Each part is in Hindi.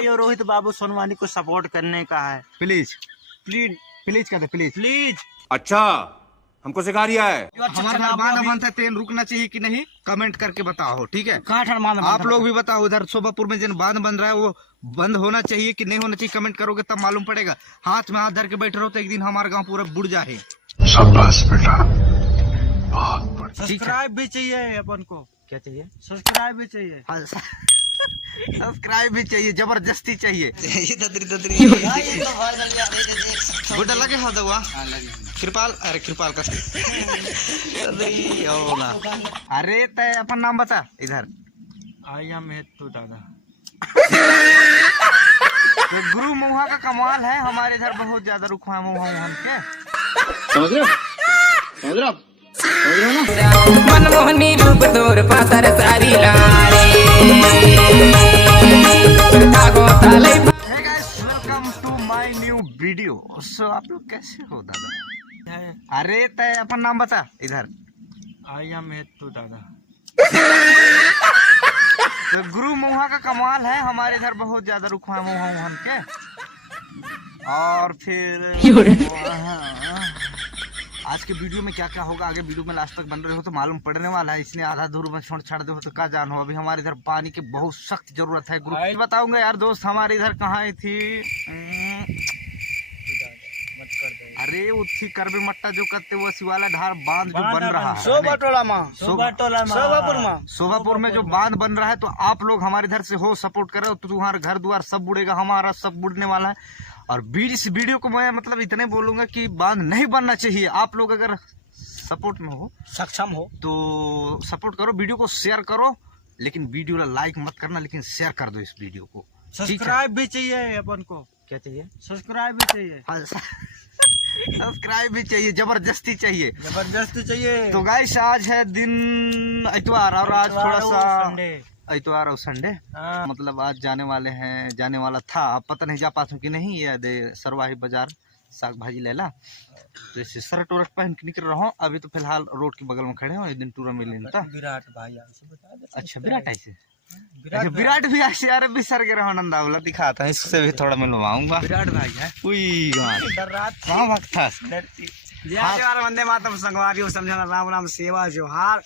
भाई और रोहित बाबू सोनवानी को सपोर्ट करने का है। प्लीज प्लीज प्लीज कहते प्लीज। प्लीज। अच्छा हमको सिखा रिया है। हमारा घर बांध बंद है, ट्रेन रुकना चाहिए कि नहीं कमेंट करके बताओ, ठीक है। आप लोग भी बताओ उधर शोभापुर में जिन बांध बन रहा है वो बंद होना चाहिए कि नहीं होना चाहिए, कमेंट करोगे तब मालूम पड़ेगा। हाथ में हाथ धर के बैठे रहो तो एक दिन हमारा गांव पूरा बुड़ जाए। शाबाश बेटा, बहुत बढ़िया। सब्सक्राइब भी चाहिए अपन को। क्या चाहिए? सब्सक्राइब भी चाहिए। सब्सक्राइब भी चाहिए, जबरदस्ती चाहिए। गुड्डा लगे हाथ हुआ कृपाल, अरे कृपाल का अरे तय अपन नाम बता इधर। आई एम हेतु दादा। तो गुरु मुहा का कमाल है, हमारे इधर बहुत ज्यादा रुखा है मुहा हम के। समझ रहे हो ना? मनमोहनी रूप तोर पातर सारी welcome to my new video. So आप लोग कैसे हो दादा? अरे तय अपन नाम बता इधर। आई एम हेतु दादा। तो गुरु मुहा का कमाल है, हमारे इधर बहुत ज्यादा रुखा है मुहा हम के। और फिर आज के वीडियो में क्या क्या होगा आगे वीडियो में लास्ट तक बन रहे हो तो मालूम पड़ने वाला है। इसने आधा दूर में छोड़ छाड़ दे हो तो क्या जान हो। अभी हमारे इधर पानी की बहुत सख्त जरूरत है। ग्रुप बताऊंगा यार दोस्त हमारे इधर कहाँ आई थी। अरे उठी करबे मट्टा जो करते वो शिवाला ढार बांध जो बन रहा है शोभापुर में जो बांध बन रहा है, तो आप लोग हमारे इधर से हो सपोर्ट करो तो तुम्हारा घर द्वार सब बुड़ेगा, हमारा सब बुड़ने वाला है। और इस वीडियो को मैं मतलब इतने बोलूंगा कि बांध नहीं बनना चाहिए। आप लोग अगर सपोर्ट में हो, सक्षम हो तो सपोर्ट करो, वीडियो को शेयर करो, लेकिन वीडियो लाइक मत करना, लेकिन शेयर कर दो इस वीडियो को। सब्सक्राइब भी चाहिए अपन को। क्या चाहिए? सब्सक्राइब भी चाहिए। सब्सक्राइब भी चाहिए, जबरदस्ती चाहिए। जबरदस्ती चाहिए। तो गाइस आज है दिन इतवार और आज थोड़ा सा इतवार और संडे, मतलब आज जाने वाले हैं, जाने वाला था, अब पता नहीं जा पाता कि नहीं। ये सरवाही बाजार साग भाजी लेला, तो इसे शर्ट वर्ट पहन के निकल रहा हूँ। अभी तो फिलहाल रोड के बगल में खड़े हैं, एक दिन टूर में लेना। विराट भाई बता दे। अच्छा विराट ऐसे, विराट भी ऐसे यार भी सर के रहो नंदा बोला दिखाता है, इससे भी थोड़ा मिलवाऊंगा। विराट भाई है वहाँ वक्त था। वंदे मातरम संगवारी हो, समझाना राम राम सेवा जोहार।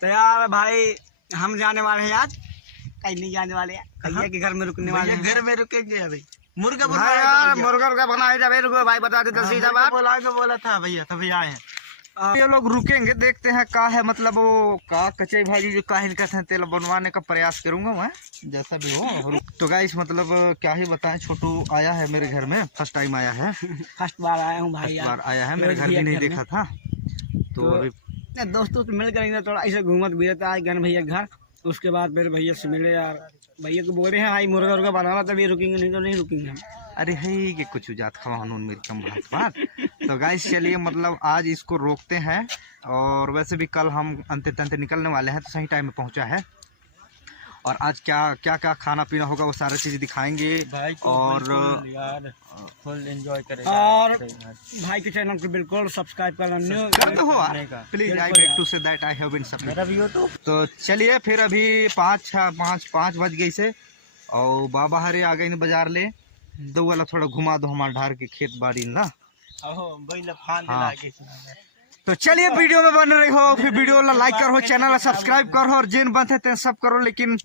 तो यार भाई हम जाने वाले हैं आज, कहीं नहीं जाने वाले हैं, कहीं के घर में रुकने वाले हैं। घर में रुकेंगे अभी। मुर्गा मुर्गा बनाए जा भाई, बता दे सीधा बात बोला था भैया, तभी आए हैं। ये लोग रुकेंगे, देखते हैं का है, मतलब वो का कचई भाजी जो काहिल कहते हैं तेल बनवाने का प्रयास करूंगा मैं, जैसा भी हो। तो गाइस मतलब क्या ही बताएं, छोटू आया है मेरे घर में, फर्स्ट टाइम आया है। फर्स्ट बार आया हूँ भाई, बार आया है, मेरे घर भी नहीं देखा था। तो अभी दोस्तों से मिल कर थोड़ा ऐसे घूमत भी रहता है गन भैया घर। उसके बाद मेरे भैया से मिले यार, भैया को बोल रहे हैं भाई मुर्गा उर्गा बनाना, तभी रुकेंगे, नहीं तो नहीं रुकेंगे हम। अरे है कि कुछ जात खवा मेरी कम बात। तो गाइस चलिए मतलब आज इसको रोकते हैं, और वैसे भी कल हम अंते तंते निकलने वाले हैं, तो सही टाइम में पहुंचा है। और आज क्या क्या क्या खाना पीना होगा वो सारी चीजें दिखाएंगे और फुल एंजॉय करेंगे। और भाई के चैनल को बिल्कुल सब्सक्राइब करना कर दो please. I beg to say that I have been subscribe. तो चलिए फिर अभी 5 बज गई से, और बाबा हरे आ गए बाजार ले दो वाला, थोड़ा घुमा दो हमारे ढार के खेत बाड़ी ना। हाँ। तो चलिए वीडियो में बन रही हो, फिर वीडियो लाइक करो, चैनल सब्सक्राइब करो, और जिन बनते थे सब करो, लेकिन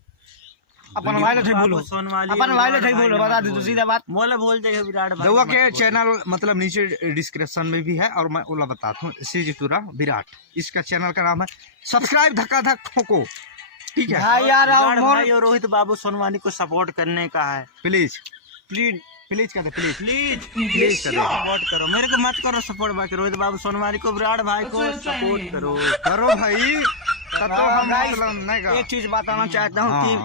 अपन भाई ले बोलो, अपन भाई ले बोलो, बता दे तो सीधा बात बोल दे। विराट भाई दवा के चैनल मतलब नीचे डिस्क्रिप्शन में भी है, और मैं ओला बताता हूँ, सीजीतुरा विराट इसका चैनल का नाम है। सब्सक्राइब धक्का धक ठोको, ठीक है भाई यार। भाई और रोहित बाबू सोनवानी को सपोर्ट करने का है। प्लीज प्लीज प्लीज कहते प्लीज प्लीज सपोर्ट करो, मेरे को मत करो सपोर्ट, बाकी रोहित बाबू सोनवानी को, विराट भाई को सपोर्ट करो भाई। तो हम मतलब नहीं, एक चीज बताना चाहता हूँ कि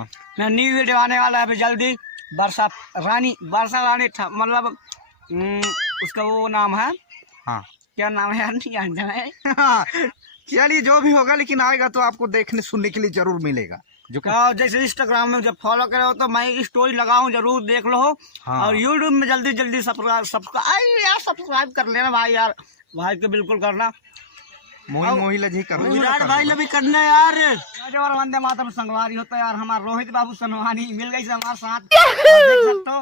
मैं न्यू वीडियो आने वाला है अभी जल्दी। वर्षा रानी मतलब उसका वो नाम है, हाँ क्या नाम है यार, नहीं जानता है। चलिए जो भी होगा, लेकिन आएगा तो आपको देखने सुनने के लिए जरूर मिलेगा। जो जैसे इंस्टाग्राम में जब फॉलो करे हो तो मैं स्टोरी लगाऊं, जरूर देख लो। हाँ। और यूट्यूब में जल्दी सब्सक्राइब कर लेना भाई यार, भाई को बिल्कुल करना। मोही लजी करो विराट भाई ले भी करना यार। जवाहर वंदे मातरम संगवारी होता है यार। हमारा रोहित बाबू सनोहानी मिल गई से हमारे साथ। देख सकते हो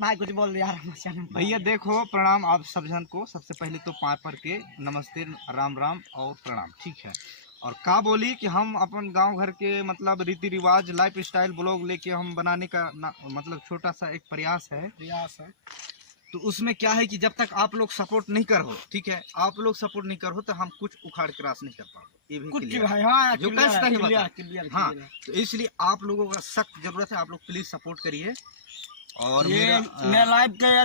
भाई कुछ बोल यार हमारे चैनल भैया। देखो प्रणाम आप सब जन को। सबसे पहले तो पाँव पर के नमस्ते, राम राम और प्रणाम, ठीक है। और का बोली कि हम अपन गांव घर के मतलब रीति रिवाज लाइफ स्टाइल ब्लॉग लेके हम बनाने का मतलब छोटा सा एक प्रयास है। तो उसमें क्या है कि जब तक आप लोग सपोर्ट नहीं करो, ठीक है, आप लोग सपोर्ट नहीं करो तो हम कुछ उखाड़ क्रॉस नहीं कर पाओगे। ये भी कुछ clear है। भाई हाँ जो कैसे नहीं बता। क्लियर हाँ, तो इसलिए आप लोगों का सख्त जरूरत है। आप लोग प्लीज सपोर्ट करिए। और ये मेरा लाइव का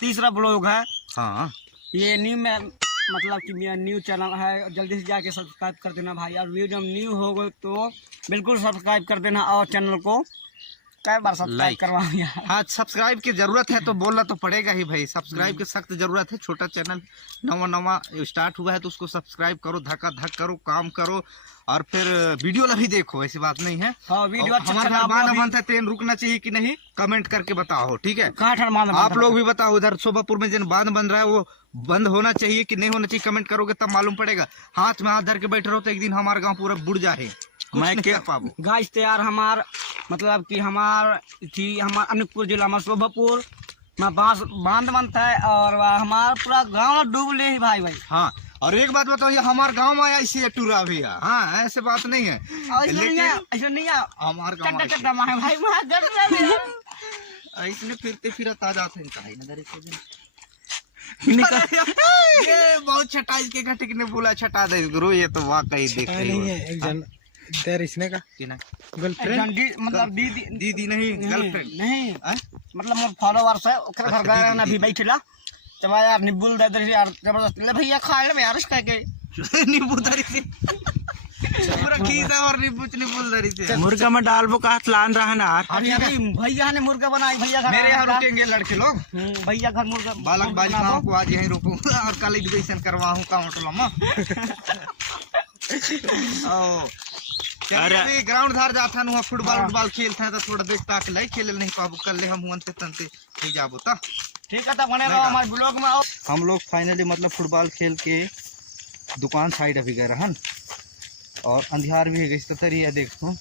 तीसरा ब्लॉग है। हाँ, ये न्यू में मतलब कि मेरा न्यू चैनल है। जल्दी से जाके सब्सक्राइब कर देना भाई। और वीडियो न्यू हो गए तो बिल्कुल सब्सक्राइब कर देना। और चैनल को कई बार सब्सक्राइब करवाओ यार। हाँ, सब्सक्राइब की जरूरत है तो बोलना तो पड़ेगा ही भाई। सब्सक्राइब की सख्त जरूरत है। छोटा चैनल नवा स्टार्ट हुआ है तो उसको सब्सक्राइब करो, धक्का धक करो, काम करो और फिर वीडियो भी देखो। ऐसी बात नहीं है। हाँ, वीडियो अच्छा हमारा चला। बांध बंद है, ट्रेन रुकना चाहिए कि नहीं, कमेंट करके बताओ, ठीक है। कहाँ आप लोग भी बताओ उधर शोभापुर में जिन बांध बन रहा है वो बंद होना चाहिए कि नहीं होना चाहिए, कमेंट करोगे तब मालूम पड़ेगा। हाथ में हाथ धर के बैठे रहो तो एक दिन हमारा गाँव पूरा बुड़ जाए। मैं क्या पाबो गाइस तैयार हमार मतलब कि हमार अनूपपुर जिला में शोभापुर में बांध बनता है और हमारा पूरा गांव डूब ले ही भाई। हाँ, और एक बात बताओ, ये हमारे गांव में आया इसी टूरा भी है। हाँ, ऐसे बात नहीं है। ऐसा नहीं है हमारे गांव ऐसे फिरते फिरत आ जाते हैं। ये बहुत छटा इसके घटे ने बोला छटा दे गुरु। ये तो वाकई देख इसने का गर्लफ्रेंड मतलब दीदी नहीं, गर्लफ्रेंड नहीं मतलब मोर फॉलोअर्स है। ओकरा घर गए ना अभी बैठला तब यार निबुल दे दे यार जबरदस्त ले भैया खा ले यार इसका के नींबू दरी से पूरा खीसा और नींबू दरी से मुर्गा में डालबो का लान रहा ना यार। अभी भैया ने मुर्गा बनाई। भैया घर मेरे यहाँ रुकेंगे लड़के लोग। भैया घर मुर्गा बालक बालिकाओं को आज यहीं रोकूंगा और कल एजुकेशन करवाऊँ का होटल में। अरे ग्राउंड धार जाता हुआ फुटबॉल खेलता है तो थोड़ा देखता के नहीं खेले नहीं पाबू कर ले हम हुनते तनते नहीं जाबो ता ठीक है। तब बने रहो हमारे ब्लॉग में। हम लोग फाइनली मतलब फुटबॉल खेल के दुकान साइड अभी गए रहन और अंधियार भी है गई तरी है देखो।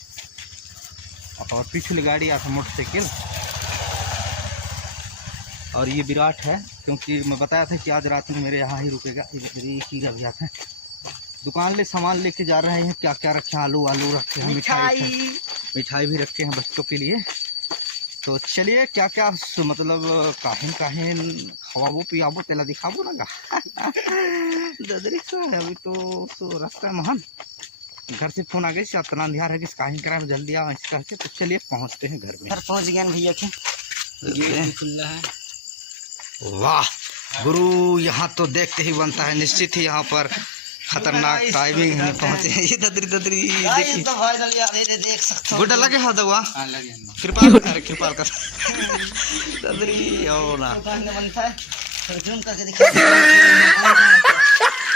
और पिछले गाड़ी आता मोटरसाइकिल और ये विराट है क्योंकि मैं बताया था कि आज रात में मेरे यहाँ ही रुकेगा। ये कीड़ा भी आता है। दुकान ले सामान लेके जा रहे हैं। क्या क्या रखे हैं, आलू रखे हैं, मिठाई भी रखे हैं बच्चों के लिए। तो चलिए क्या क्या मतलब काहिन खवाबो पियाबो तेला दिखाबो ना ददरी से अभी तो रास्ता महान घर से फोन आ गई इतना अंधियार है कि काहिन करा जल्दी आओ ऐसे कह के। तो चलिए पहुँचते हैं घर में। पहुँच गए भैया के। वाह गुरु, यहाँ तो देखते ही बनता है। निश्चित ही यहाँ पर खतरनाक टाइमिंग में पहुंचे। ये ददरी देखिए देख सकते हो। गुड्डा लगे हाथ दवा कृपा कर ददरी और ना बनता है जूम करके दिखा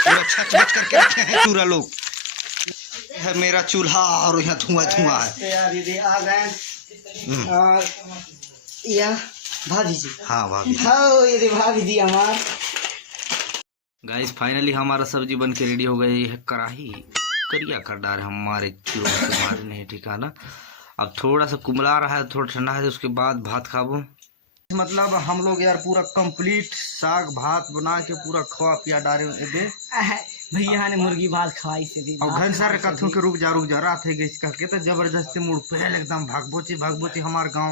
पूरा छच करके रखे हैं पूरा लोग। है मेरा चूल्हा और यहाँ धुआं है यार। दीदी आ गए और या भाभी जी। हाँ भाभी, हाँ ये भाभी जी हमार। गाइस फाइनली हमारा सब्जी बन के रेडी हो गई है। कढ़ाई करिया कर डाल हमारे चूल्हे से मारे नहीं ठिकाना। अब थोड़ा सा कुमला रहा है, थोड़ा ठंडा है, उसके बाद भात खाबो। मतलब हम लोग यार पूरा कंप्लीट साग भात बना के पूरा खवा पिया डाले दे। भैया ने मुर्गी भात खवाई से भी। और घनसार कथों के रुक जा रहा थे गई कहके तो जबरदस्ती मुड़ पहले एकदम भागबोची हमारे गाँव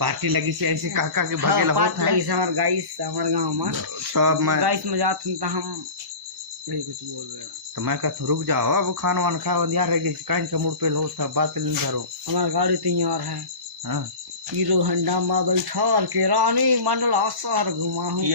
पार्टी लगी से ऐसे कह के भागे होता है। हमारे गाइस हमारे गांव में सब मैं गाइस में जाते हैं तो हम नहीं कुछ बोल रहे हैं। तो मैं कहता रुक जाओ अब खाना वाना खा अंधियार रह गई कान के मुड़ पे लो था बात नहीं धरो। हमारा गाड़ी तैयार है। हाँ, हीरो हंडा में बैठा के रानी मंडला शहर घुमा हूँ।